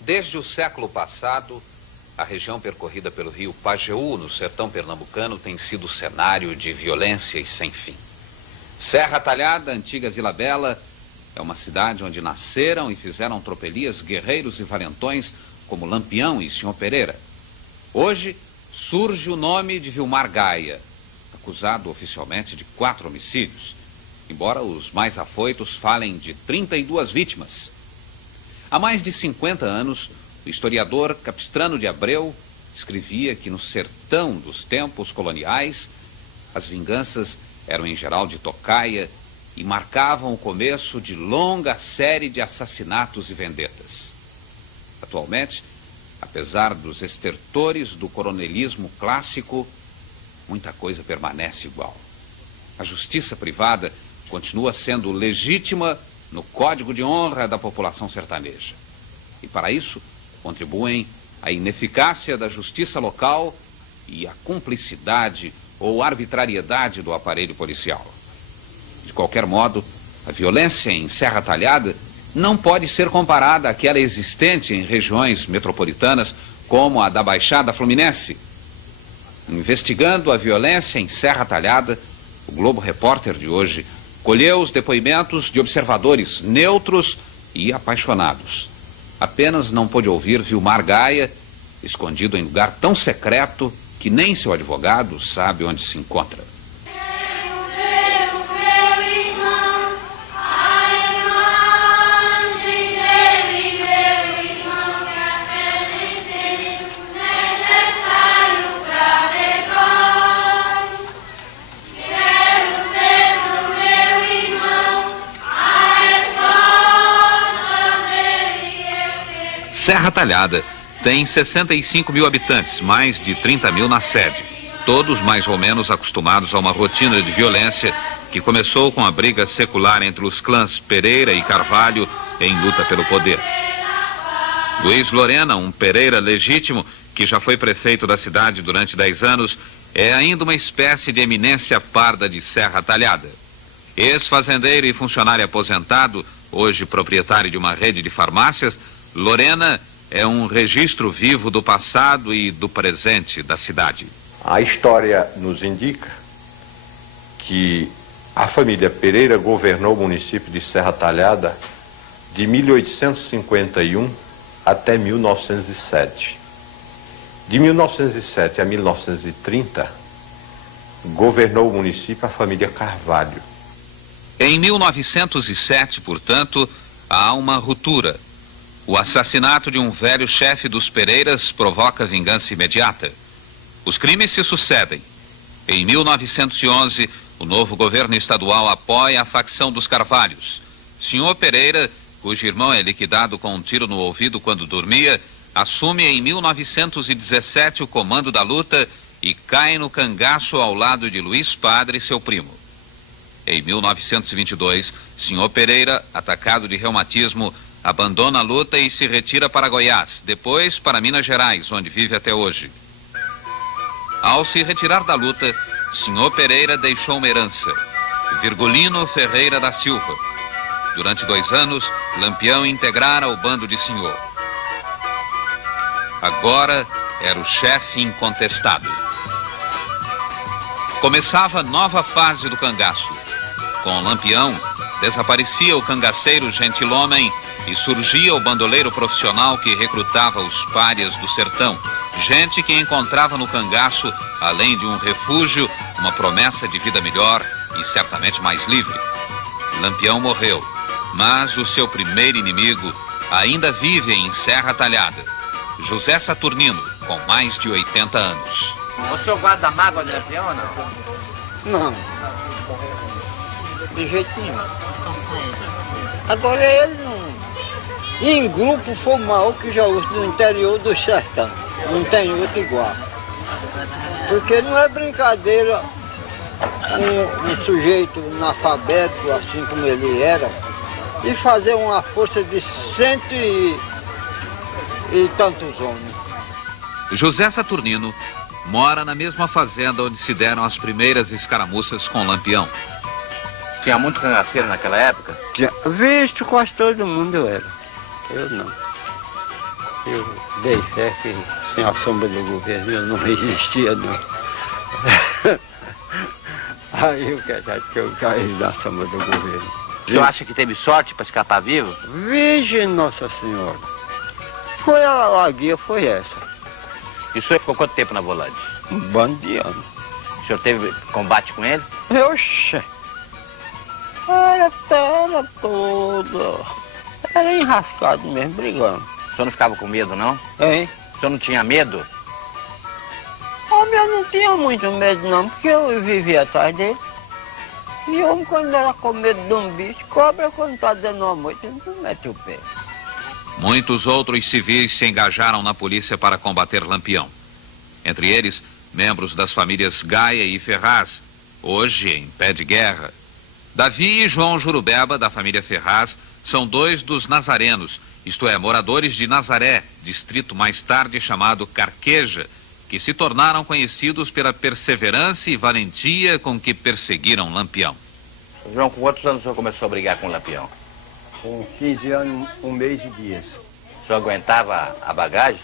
Desde o século passado, a região percorrida pelo rio Pajeú, no sertão pernambucano, tem sido cenário de violência e sem fim. Serra Talhada, antiga Vila Bela, é uma cidade onde nasceram e fizeram tropelias guerreiros e valentões como Lampião e Senhor Pereira. Hoje surge o nome de Vilmar Gaia, acusado oficialmente de 4 homicídios, embora os mais afoitos falem de 32 vítimas. Há mais de 50 anos, o historiador Capistrano de Abreu escrevia que no sertão dos tempos coloniais, as vinganças eram em geral de tocaia e marcavam o começo de longa série de assassinatos e vendetas. Atualmente, apesar dos estertores do coronelismo clássico, muita coisa permanece igual. A justiça privada continua sendo legítima no código de honra da população sertaneja. E para isso, contribuem a ineficácia da justiça local e a cumplicidade ou arbitrariedade do aparelho policial. De qualquer modo, a violência em Serra Talhada não pode ser comparada àquela existente em regiões metropolitanas como a da Baixada Fluminense. Investigando a violência em Serra Talhada, o Globo Repórter de hoje colheu os depoimentos de observadores neutros e apaixonados. Apenas não pôde ouvir Vilmar Gaia, escondido em lugar tão secreto que nem seu advogado sabe onde se encontra. Serra Talhada tem 65 mil habitantes, mais de 30 mil na sede. Todos mais ou menos acostumados a uma rotina de violência que começou com a briga secular entre os clãs Pereira e Carvalho em luta pelo poder. Luiz Lorena, um Pereira legítimo, que já foi prefeito da cidade durante 10 anos, é ainda uma espécie de eminência parda de Serra Talhada. Ex-fazendeiro e funcionário aposentado, hoje proprietário de uma rede de farmácias, Lorena é um registro vivo do passado e do presente da cidade. A história nos indica que a família Pereira governou o município de Serra Talhada de 1851 até 1907. De 1907 a 1930, governou o município a família Carvalho. Em 1907, portanto, há uma ruptura. O assassinato de um velho chefe dos Pereiras provoca vingança imediata. Os crimes se sucedem. Em 1911, o novo governo estadual apoia a facção dos Carvalhos. Senhor Pereira, cujo irmão é liquidado com um tiro no ouvido quando dormia, assume em 1917 o comando da luta e cai no cangaço ao lado de Luiz Padre, seu primo. Em 1922, Senhor Pereira, atacado de reumatismo, abandona a luta e se retira para Goiás, depois para Minas Gerais, onde vive até hoje. Ao se retirar da luta, Senhor Pereira deixou uma herança, Virgulino Ferreira da Silva. Durante 2 anos, Lampião integrara o bando de Senhor. Agora era o chefe incontestado. Começava nova fase do cangaço. Com Lampião, desaparecia o cangaceiro gentilhomem e surgia o bandoleiro profissional que recrutava os párias do sertão, gente que encontrava no cangaço, além de um refúgio, uma promessa de vida melhor e certamente mais livre. Lampião morreu, mas o seu primeiro inimigo ainda vive em Serra Talhada, José Saturnino, com mais de 80 anos. O senhor guarda mágoa de Lampião ou não? Não. De jeito nenhum. Agora ele não. Em grupo foi mal que já usa no interior do sertão. Não tem outro igual. Porque não é brincadeira um sujeito analfabeto, assim como ele era, e fazer uma força de 100 e tantos homens. José Saturnino mora na mesma fazenda onde se deram as primeiras escaramuças com Lampião. Tinha muito cangaceiro naquela época? Visto, quase todo mundo era. Eu não. Eu dei fé que sem a sombra do governo eu não resistia, não. Aí o que é que eu caí na sombra do governo. O senhor acha que teve sorte para escapar vivo? Virgem Nossa Senhora. Foi a guia, foi essa. E o senhor ficou quanto tempo na volante? Um bando de anos. O senhor teve combate com ele? Oxe! Era toda. Era enrascado mesmo, brigando. O senhor não ficava com medo, não? Hein? O senhor não tinha medo? Homem, eu não tinha muito medo não, porque eu vivia atrás dele. E homem, quando era com medo de um bicho, cobra quando tá dando uma noite, não mete o pé. Muitos outros civis se engajaram na polícia para combater Lampião. Entre eles, membros das famílias Gaia e Ferraz, hoje em pé de guerra. Davi e João Jurubeba, da família Ferraz, são dois dos nazarenos, isto é, moradores de Nazaré, distrito mais tarde chamado Carqueja, que se tornaram conhecidos pela perseverança e valentia com que perseguiram Lampião. João, com quantos anos o senhor começou a brigar com o Lampião? Com 15 anos, 1 mês e dias. O senhor aguentava a bagagem?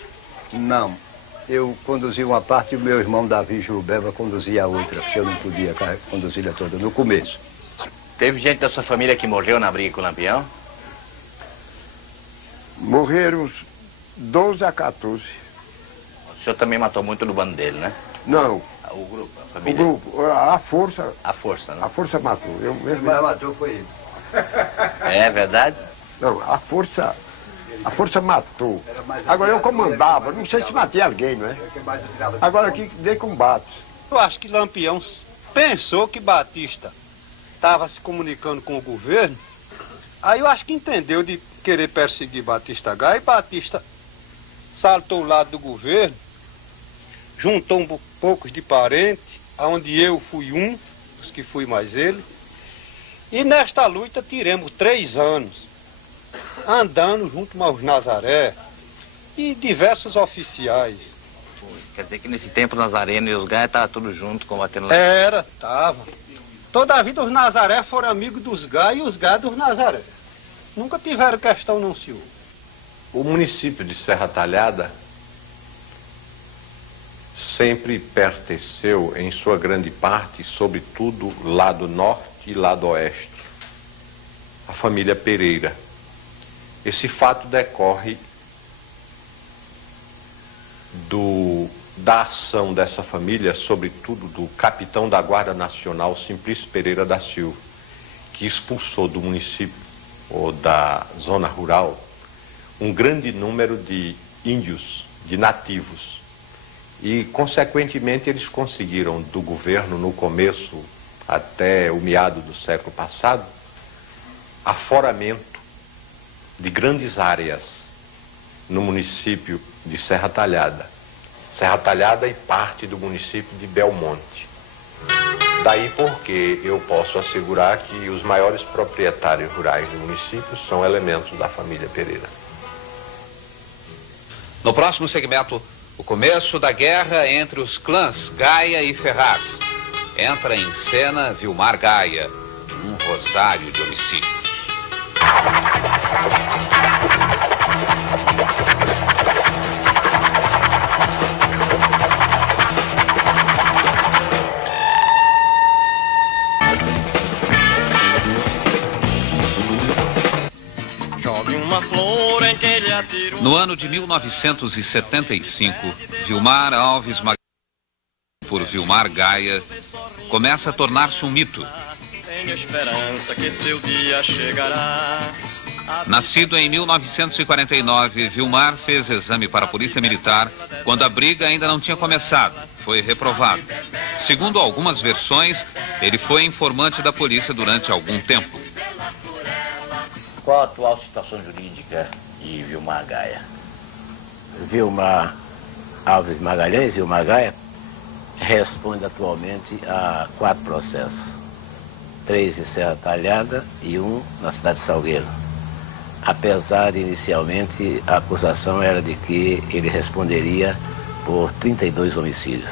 Não. Eu conduzia uma parte e o meu irmão Davi Jurubeba conduzia a outra, porque eu não podia conduzir-a toda no começo. Teve gente da sua família que morreu na briga com o Lampião? Morreram 12 a 14. O senhor também matou muito no bando dele, né? Não. O grupo, a O família? grupo, a força. A força, né? A força matou. Eu mesmo. Mas matou foi ele. É verdade? Não, a força matou. Agora eu comandava, não sei se matei alguém, não é? Agora aqui dei combates. Eu acho que Lampião pensou que Batista estava se comunicando com o governo, aí eu acho que entendeu de querer perseguir Batista Gaia, e Batista saltou o lado do governo, juntou poucos de parentes, onde eu fui um, os que fui mais ele, e nesta luta tiramos 3 anos, andando junto aos Nazaré e diversos oficiais. Quer dizer que nesse tempo o Nazareno e os Gaia estavam tudo junto combatendo Lampião? Era, tava. Toda a vida os Nazaré foram amigos dos Gaia e os Gaia dos Nazaré. Nunca tiveram questão não, senhor. O município de Serra Talhada sempre pertenceu, em sua grande parte, sobretudo lado norte e lado oeste, à família Pereira. Esse fato decorre da ação dessa família, sobretudo do capitão da Guarda Nacional, Simplício Pereira da Silva, que expulsou do município ou da zona rural um grande número de índios, de nativos. E, consequentemente, eles conseguiram do governo, no começo, até o meado do século passado, aforamento de grandes áreas no município de Serra Talhada. Serra Talhada e parte do município de Belmonte. Daí porque eu posso assegurar que os maiores proprietários rurais do município são elementos da família Pereira. No próximo segmento, o começo da guerra entre os clãs Gaia e Ferraz. Entra em cena Vilmar Gaia, um rosário de homicídios. No ano de 1975, Vilmar Alves Magalhães, por Vilmar Gaia, começa a tornar-se um mito. Tenho esperança que seu dia chegará. Nascido em 1949, Vilmar fez exame para a Polícia Militar quando a briga ainda não tinha começado. Foi reprovado. Segundo algumas versões, ele foi informante da polícia durante algum tempo. Qual a atual situação jurídica de Vilmar Gaia? Vilmar Alves Magalhães, Vilmar Gaia, responde atualmente a 4 processos. 3 em Serra Talhada e 1 na cidade de Salgueiro. Apesar de, inicialmente, a acusação era de que ele responderia por 32 homicídios.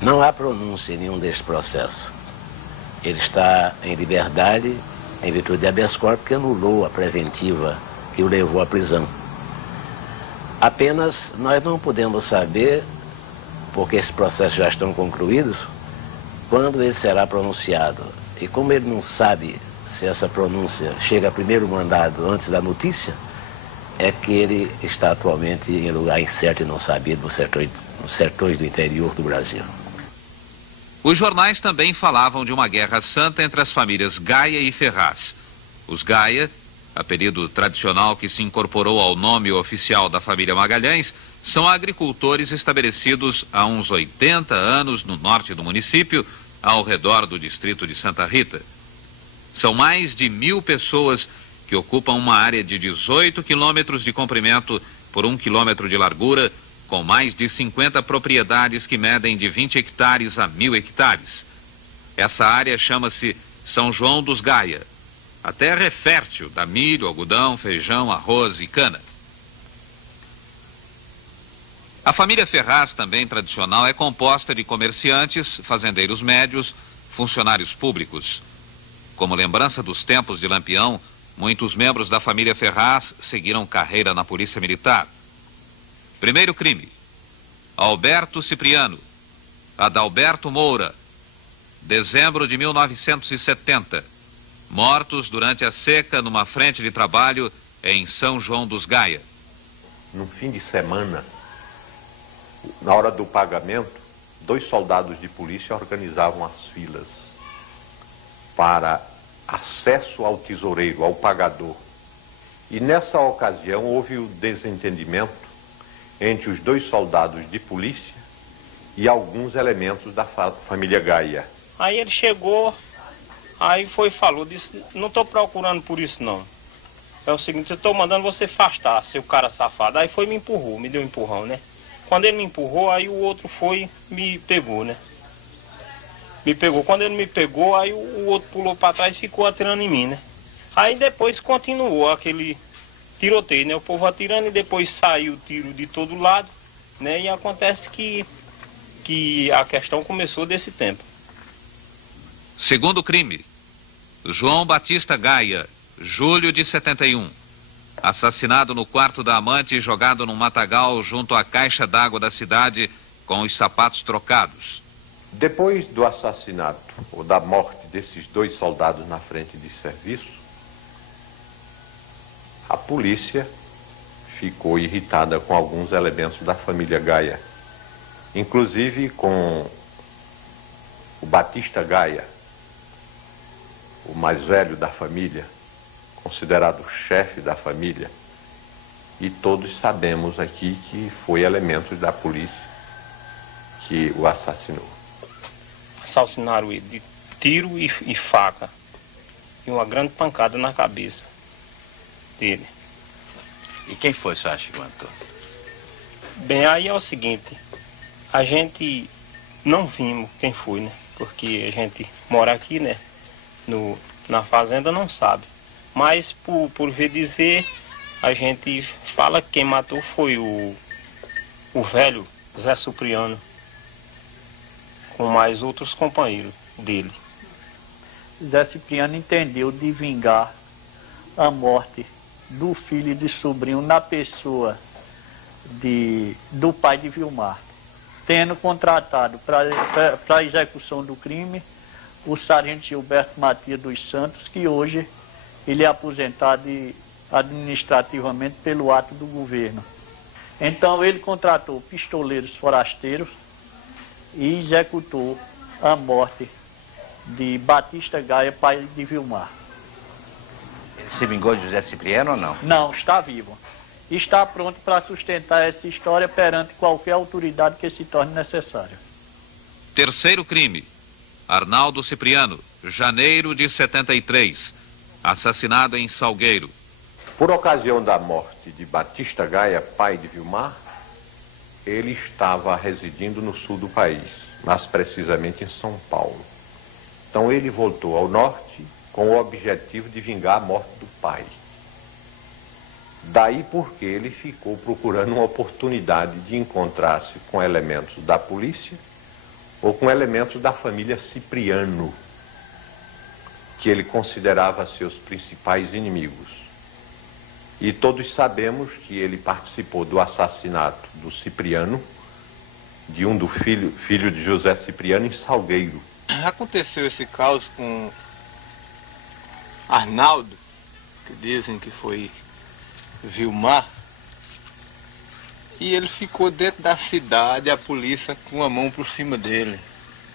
Não há pronúncia em nenhum destes processos. Ele está em liberdade em virtude de habeas corpus, que anulou a preventiva que o levou à prisão. Apenas nós não podemos saber, porque esses processos já estão concluídos, quando ele será pronunciado. E como ele não sabe se essa pronúncia chega a primeiro mandado antes da notícia, é que ele está atualmente em lugar incerto e não sabido nos sertões do interior do Brasil. Os jornais também falavam de uma guerra santa entre as famílias Gaia e Ferraz. Os Gaia, apelido tradicional que se incorporou ao nome oficial da família Magalhães, são agricultores estabelecidos há uns 80 anos no norte do município, ao redor do distrito de Santa Rita. São mais de 1000 pessoas que ocupam uma área de 18 quilômetros de comprimento por 1 quilômetro de largura, com mais de 50 propriedades que medem de 20 hectares a 1000 hectares. Essa área chama-se São João dos Gaia. A terra é fértil, dá milho, algodão, feijão, arroz e cana. A família Ferraz, também tradicional, é composta de comerciantes, fazendeiros médios, funcionários públicos. Como lembrança dos tempos de Lampião, muitos membros da família Ferraz seguiram carreira na Polícia Militar. Primeiro crime: Alberto Cipriano, Adalberto Moura, dezembro de 1970, mortos durante a seca numa frente de trabalho em São João dos Gaia. No fim de semana, na hora do pagamento, 2 soldados de polícia organizavam as filas para acesso ao tesoureiro, ao pagador. E nessa ocasião houve o desentendimento entre os 2 soldados de polícia e alguns elementos da família Gaia. Aí ele chegou, aí falou, disse, não estou procurando por isso não. É o seguinte, eu estou mandando você afastar, seu cara safado. Aí me empurrou, me deu um empurrão, né? Quando ele me empurrou, aí o outro me pegou, né? Me pegou. Quando ele me pegou, aí o outro pulou para trás e ficou atirando em mim, né? Aí depois continuou aquele tiroteio, né? O povo atirando e depois saiu tiro de todo lado, né? E acontece que a questão começou desse tempo. Segundo crime: João Batista Gaia, julho de 71. Assassinado no quarto da amante e jogado num matagal junto à caixa d'água da cidade com os sapatos trocados. Depois do assassinato ou da morte desses 2 soldados na frente de serviço, a polícia ficou irritada com alguns elementos da família Gaia, inclusive com o Batista Gaia, o mais velho da família, considerado o chefe da família, e todos sabemos aqui que foi elementos da polícia que o assassinou. Assassinaram ele de tiro e faca, e uma grande pancada na cabeça dele. E quem foi, você acha, Antônio? Bem, aí é o seguinte, a gente não vimos quem foi, né? Porque a gente mora aqui, né? Na fazenda não sabe. Mas por ver dizer, a gente fala que quem matou foi o velho Zé Cipriano, com mais outros companheiros dele. Zé Cipriano entendeu de vingar a morte do filho e de sobrinho na pessoa do pai de Vilmar, tendo contratado para a execução do crime o sargento Gilberto Matias dos Santos, que hoje ele é aposentado administrativamente pelo ato do governo. Então ele contratou pistoleiros forasteiros e executou a morte de Batista Gaia, pai de Vilmar. Ele se vingou de José Cipriano ou não? Não, está vivo. Está pronto para sustentar essa história perante qualquer autoridade que se torne necessária. Terceiro crime: Arnaldo Cipriano, janeiro de 73, assassinado em Salgueiro. Por ocasião da morte de Batista Gaia, pai de Vilmar, ele estava residindo no sul do país, mais precisamente em São Paulo. Então ele voltou ao norte com o objetivo de vingar a morte do pai. Daí porque ele ficou procurando uma oportunidade de encontrar-se com elementos da polícia ou com elementos da família Cipriano, que ele considerava seus principais inimigos. E todos sabemos que ele participou do assassinato do Cipriano, de um do filho de José Cipriano, em Salgueiro. Aconteceu esse caos com Arnaldo, que dizem que foi Vilmar, e ele ficou dentro da cidade, a polícia com a mão por cima dele,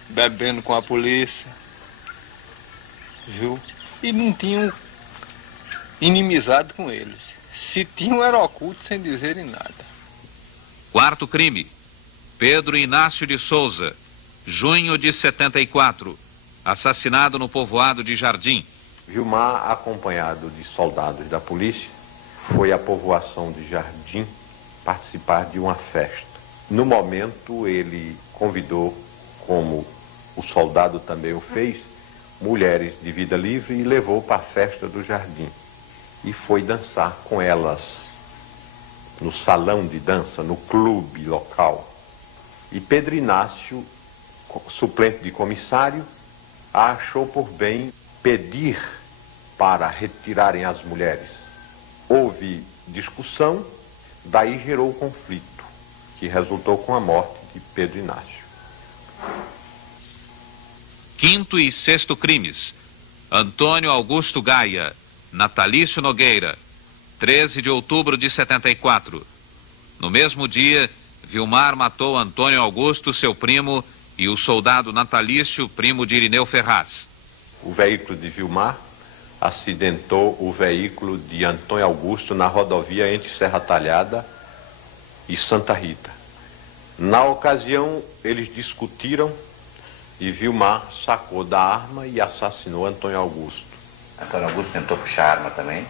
bebendo com a polícia, viu? E não tinham inimizado com eles. Se tinham, era oculto sem dizerem nada. Quarto crime. Pedro Inácio de Souza, junho de 74, assassinado no povoado de Jardim. Vilmar, acompanhado de soldados da polícia, foi à povoação de Jardim participar de uma festa. No momento, ele convidou, como o soldado também o fez, mulheres de vida livre e levou para a festa do Jardim. E foi dançar com elas no salão de dança, no clube local. E Pedro Inácio, suplente de comissário, achou por bem pedir para retirarem as mulheres. Houve discussão, daí gerou o conflito, que resultou com a morte de Pedro Inácio. Quinto e sexto crimes. Antônio Augusto Gaia, Natalício Nogueira, 13 de outubro de 74. No mesmo dia, Vilmar matou Antônio Augusto, seu primo, e o soldado Natalício, primo de Irineu Ferraz. O veículo de Vilmar acidentou o veículo de Antônio Augusto na rodovia entre Serra Talhada e Santa Rita. Na ocasião, eles discutiram e Vilmar sacou da arma e assassinou Antônio Augusto. Antônio Augusto tentou puxar a arma também?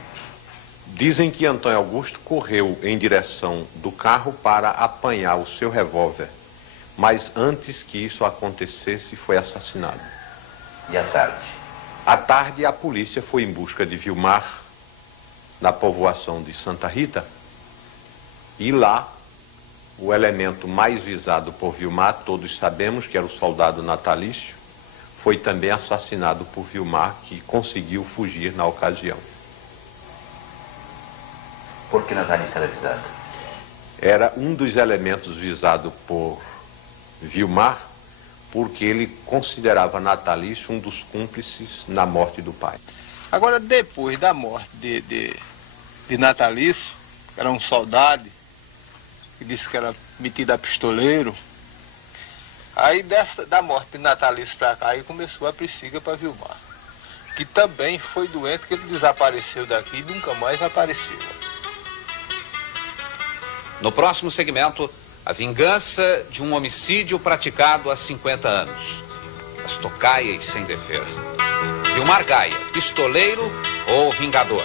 Dizem que Antônio Augusto correu em direção do carro para apanhar o seu revólver, mas antes que isso acontecesse, foi assassinado. E à tarde? À tarde, a polícia foi em busca de Vilmar na povoação de Santa Rita e lá o elemento mais visado por Vilmar, todos sabemos que era o soldado Natalício, foi também assassinado por Vilmar, que conseguiu fugir na ocasião. Por que Natalício era visado? Era um dos elementos visado por Vilmar, porque ele considerava Natalício um dos cúmplices na morte do pai. Agora, depois da morte de Natalício, que era um soldado, que disse que era metido a pistoleiro, aí da morte de Natalício para cá, aí começou a persiga para Vilmar, que também foi doente, que ele desapareceu daqui e nunca mais apareceu. No próximo segmento, a vingança de um homicídio praticado há 50 anos. As tocaias sem defesa. Vilmar Gaia, pistoleiro ou vingador?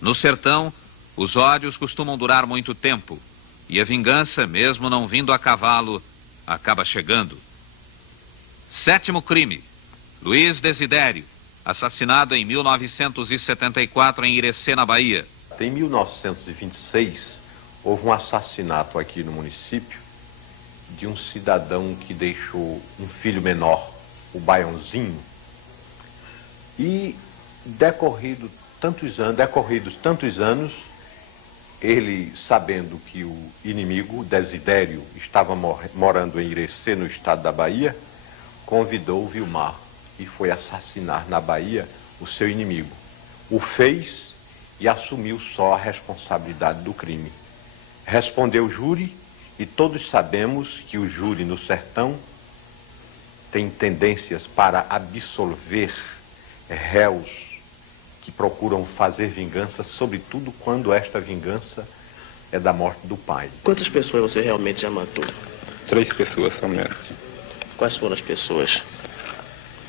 No sertão, os ódios costumam durar muito tempo, e a vingança, mesmo não vindo a cavalo, acaba chegando. Sétimo crime. Luiz Desidério, assassinado em 1974 em Irecê, na Bahia. Em 1926, houve um assassinato aqui no município de um cidadão que deixou um filho menor, o Baiãozinho, e decorridos tantos anos, ele, sabendo que o inimigo, Desidério, estava morando em Irecê, no estado da Bahia, convidou o Vilmar e foi assassinar na Bahia o seu inimigo. O fez e assumiu só a responsabilidade do crime. Respondeu o júri, e todos sabemos que o júri no sertão tem tendências para absolver réus que procuram fazer vingança, sobretudo quando esta vingança é da morte do pai. Quantas pessoas você realmente já matou? 3 pessoas somente. Quais foram as pessoas?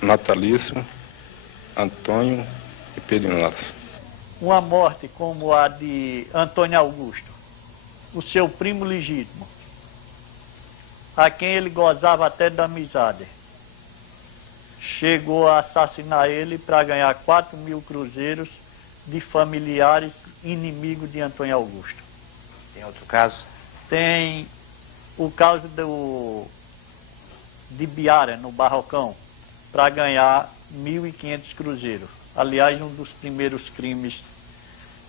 Natalício, Antônio e Pedro Inácio. Uma morte como a de Antônio Augusto, o seu primo legítimo, a quem ele gozava até da amizade. Chegou a assassinar ele para ganhar 4.000 cruzeiros de familiares inimigos de Antônio Augusto. Tem outro caso? Tem o caso de Biara, no Barrocão, para ganhar 1.500 cruzeiros. Aliás, um dos primeiros crimes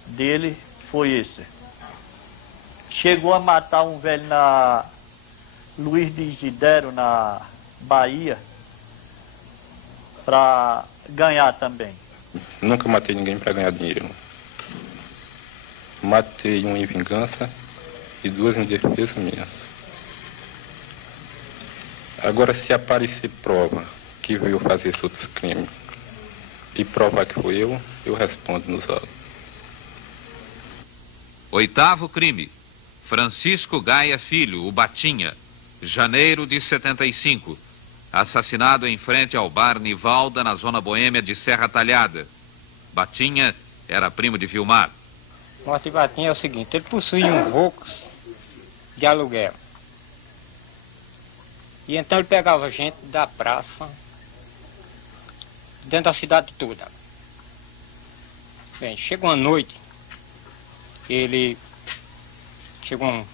dele foi esse. Chegou a matar um velho na Luiz de Isidero, na Bahia, para ganhar também. Nunca matei ninguém para ganhar dinheiro. Matei um em vingança e 2 em defesa minha. Agora, se aparecer prova que veio fazer esses outros crimes e provar que foi eu respondo nos autos. 8º crime. Francisco Gaia Filho, o Batinha, janeiro de 75. Assassinado em frente ao bar Nivalda, na zona boêmia de Serra Talhada. Batinha era primo de Vilmar. O morte de Batinha é o seguinte, ele possuía um Volks de aluguel. E então ele pegava gente da praça, dentro da cidade toda. Bem, chegou uma noite, chegou um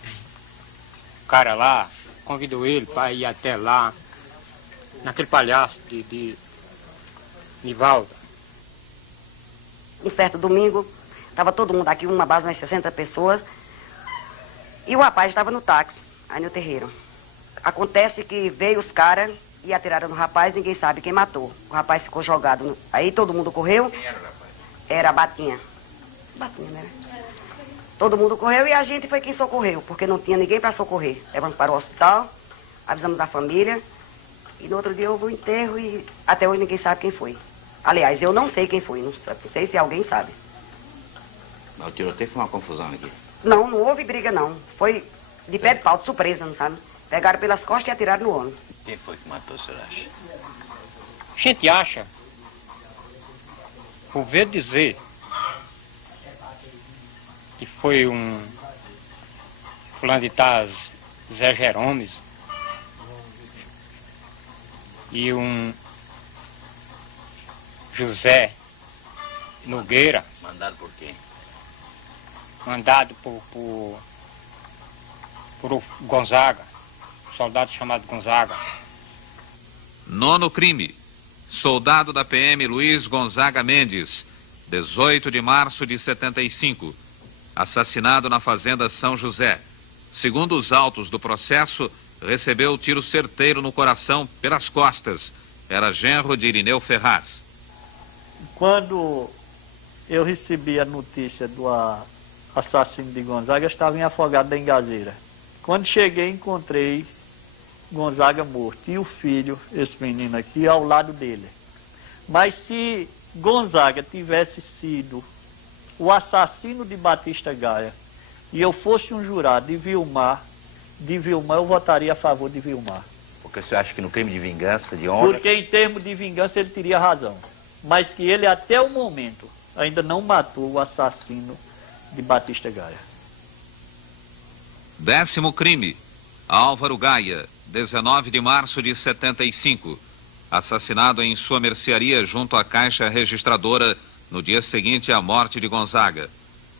cara lá, convidou ele para ir até lá, naquele palhaço de Nivalda. Um certo domingo, estava todo mundo aqui, uma base, umas 60 pessoas, e o rapaz estava no táxi, aí no terreiro. Acontece que veio os caras e atiraram no rapaz, ninguém sabe quem matou. O rapaz ficou jogado, aí todo mundo correu. Quem era o rapaz? Era Batinha. Batinha, né? Todo mundo correu e a gente foi quem socorreu, porque não tinha ninguém para socorrer. Levamos para o hospital, avisamos a família, e no outro dia houve o enterro e até hoje ninguém sabe quem foi. Aliás, eu não sei quem foi, não sei se alguém sabe. Mas o tiroteio foi uma confusão aqui. Não houve briga não. Foi de pé de pau, de surpresa, não sabe? Pegaram pelas costas e atiraram no homem. Quem foi que matou, o senhor acha? A gente acha, por ver dizer, que foi um fulano de Taz, Zé Jerômes, e um José Nogueira. Mandado por quem? Mandado por Gonzaga, soldado chamado Gonzaga. 9º crime. Soldado da PM Luiz Gonzaga Mendes, 18 de março de 75. Assassinado na fazenda São José. Segundo os autos do processo, recebeu tiro certeiro no coração pelas costas. Era genro de Irineu Ferraz. Quando eu recebi a notícia do assassino de Gonzaga, eu estava em Afogado da Engazeira. Quando cheguei, encontrei Gonzaga morto e o filho, esse menino aqui, ao lado dele. Mas se Gonzaga tivesse sido o assassino de Batista Gaia e eu fosse um jurado de Vilmar, eu votaria a favor de Vilmar. Porque o senhor acha que no crime de vingança, de honra... Porque em termos de vingança ele teria razão. Mas que ele até o momento ainda não matou o assassino de Batista Gaia. 10º crime. Álvaro Gaia, 19 de março de 75. Assassinado em sua mercearia junto à caixa registradora no dia seguinte à morte de Gonzaga.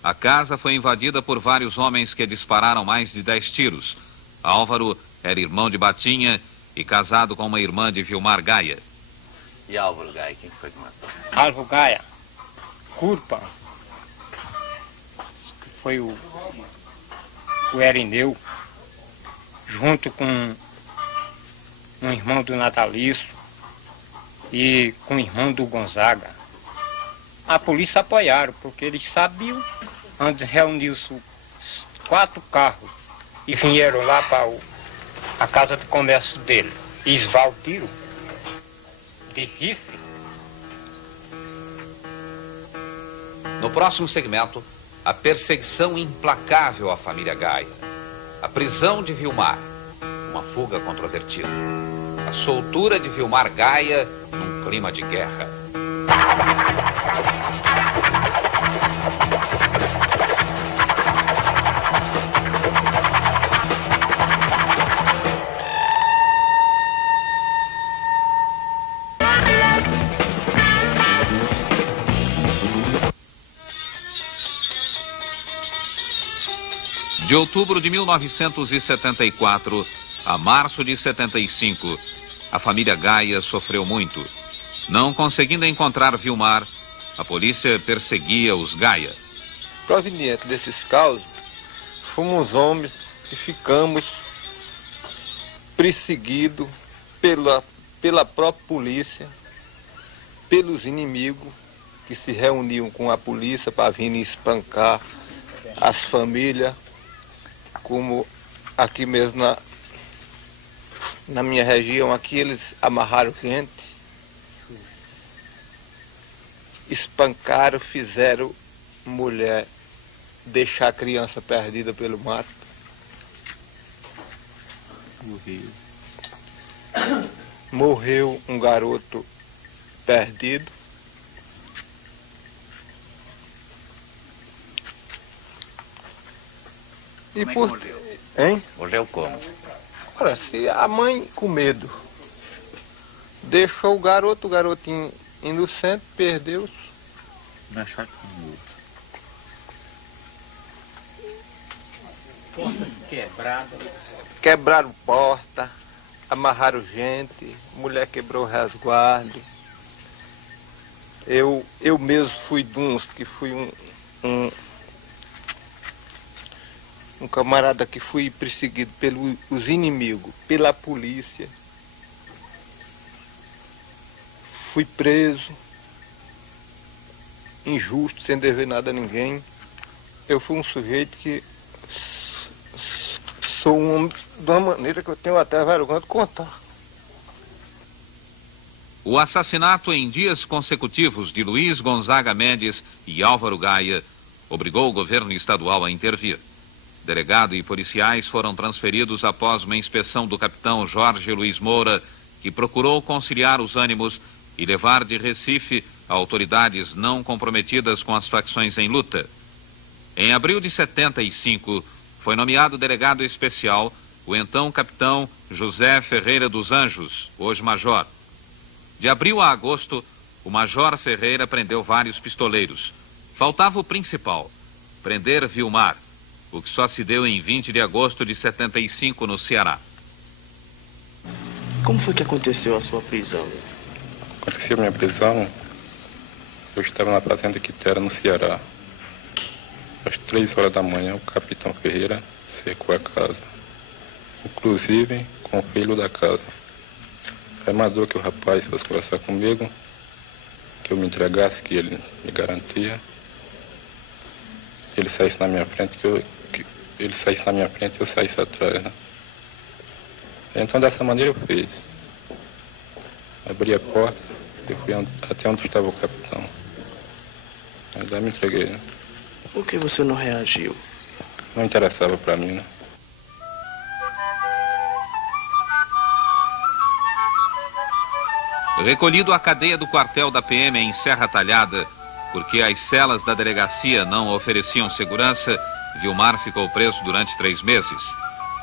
A casa foi invadida por vários homens que dispararam mais de 10 tiros. Álvaro era irmão de Batinha e casado com uma irmã de Vilmar Gaia. E Álvaro Gaia, quem foi que matou? Álvaro Gaia, culpa, que foi o Erineu, junto com um irmão do Natalício e com o irmão do Gonzaga. A polícia apoiaram, porque eles sabiam, antes reuniu-se 4 carros e vieram lá para a casa de comércio dele. E esvaram o tiro de rifle. No próximo segmento, a perseguição implacável à família Gaia. A prisão de Vilmar, uma fuga controvertida. A soltura de Vilmar Gaia num clima de guerra. De outubro de 1974 a março de 75, a família Gaia sofreu muito. Não conseguindo encontrar Vilmar, a polícia perseguia os Gaia. Proveniente desses causos, fomos homens que ficamos perseguidos pela própria polícia, pelos inimigos que se reuniam com a polícia para vir espancar as famílias, como aqui mesmo na minha região, aqui eles amarraram gente, espancaram, fizeram mulher deixar a criança perdida pelo mato. Morreu um garoto perdido. E por... morreu? Hein? Morreu como? Ora, se a mãe com medo deixou o garotinho inocente, perdeu-se. Portas quebradas. Quebraram porta, amarraram gente, mulher quebrou o resguardo. Eu mesmo fui de uns que fui um camarada que fui perseguido pelos inimigos, pela polícia. Fui preso, injusto, sem dever nada a ninguém. Eu fui um sujeito que sou um homem de uma maneira que eu tenho até vergonha de contar. O assassinato em dias consecutivos de Luiz Gonzaga Mendes e Álvaro Gaia obrigou o governo estadual a intervir. Delegado e policiais foram transferidos após uma inspeção do capitão Jorge Luiz Moura, que procurou conciliar os ânimos e levar de Recife autoridades não comprometidas com as facções em luta. Em abril de 75, foi nomeado delegado especial o então capitão José Ferreira dos Anjos, hoje major. De abril a agosto, o major Ferreira prendeu vários pistoleiros. Faltava o principal, prender Vilmar, o que só se deu em 20 de agosto de 75 no Ceará. Como foi que aconteceu a sua prisão? Aconteceu a minha prisão, eu estava na fazenda Quitéria, no Ceará. Às 3 horas da manhã, o capitão Ferreira cercou a casa, inclusive com o filho da casa. Aí mandou que o rapaz fosse conversar comigo, que eu me entregasse, que ele me garantia. Ele saísse na minha frente, ele saísse na minha frente e eu saísse atrás, né? Então, dessa maneira eu fiz. Abri a porta e fui até onde estava o capitão. Aí lá me entreguei, né? Por que você não reagiu? Não interessava para mim, né? Recolhido à cadeia do quartel da PM em Serra Talhada, porque as celas da delegacia não ofereciam segurança, Vilmar ficou preso durante 3 meses.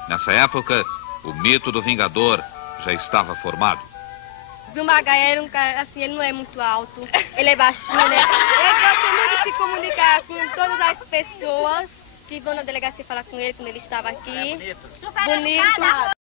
Nessa época, o mito do Vingador já estava formado. Vilmar Gaia era um cara, assim, ele não é muito alto, ele é baixinho, né? Ele gosta muito de se comunicar com todas as pessoas que vão na delegacia falar com ele quando ele estava aqui. Bonito.